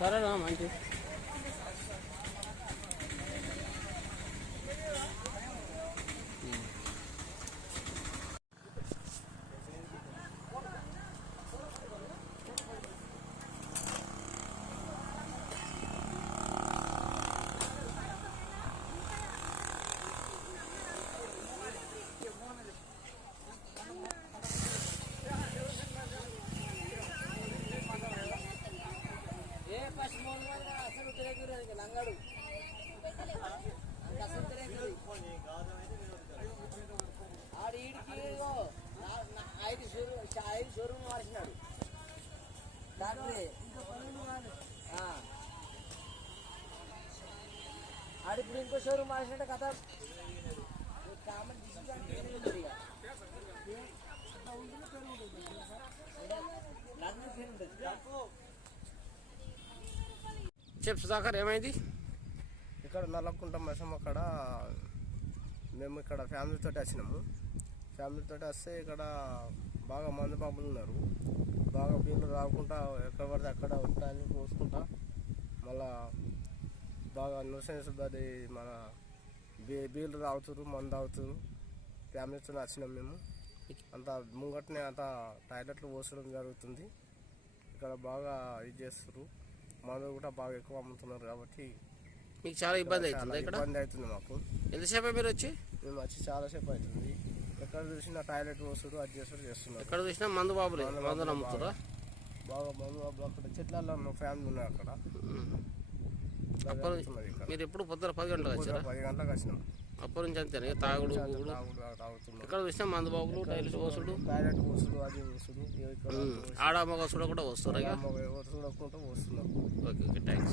సరేనా మంచి లంగాడు ఆడికి 5 షోరూమ్ మార్చినాడు డాక్టరే ఆడిప్పుడు ఇంకో షోరూమ్ మార్చినట్టు కథ కామన్ చెప్పు సుధాకర్ ఏమైంది? ఇక్కడ నల్లకుంట మసం అక్కడ మేము ఇక్కడ ఫ్యామిలీతో వచ్చినాము. ఫ్యామిలీతో వస్తే ఇక్కడ బాగా మంది బాబులు ఉన్నారు. బాగా బీర్లు రాకుండా ఎక్కడ పడితే అక్కడ ఉంటాయని పోసుకుంటా మళ్ళా బాగా న్యూసెన్స్ అది మన బీర్లు తాగుతారు, మందు తాగుతారు. ఫ్యామిలీతో వచ్చినాం మేము. అంత ముంగట్నే అంత టాయిలెట్లు పోసడం జరుగుతుంది. ఇక్కడ బాగా ఇది చేస్తారు. మందు కూడా బాగా ఎక్కువ అమ్ముతున్నారు కాబట్టి మీకు చాలా ఇబ్బంది అవుతుంది. ఇక్కడ ఇబ్బంది అవుతుంది మాకు. ఎంతసేపు మీరు వచ్చి? మేము వచ్చి చాలాసేపు అవుతుంది. ఎక్కడ చూసినా టాయిలెట్ పోసుడు అది చేసుడు చేస్తున్నారు. ఎక్కడ చూసినా మందు బాబులు మందులు అమ్ముతారా? బాగా మందు బాబులు అక్కడ చెట్లలో మా ఫ్యామిలీ ఉన్నాయి. అక్కడ మీరు ఎప్పుడు పొద్దున 10 గంటలకు వచ్చారా? 10 గంటలకు వచ్చినాం. అప్పటి నుంచి అంతేనా? తాగుడు తాగుతున్నాం. ఎక్కడ చూసినా మందు బాబులు టాయిలెట్ పోసుడు అది పోసుడు ఆడ మగ చూడకుండా వస్తారు. చూడకుండా పోస్తున్నారు. Okay thanks.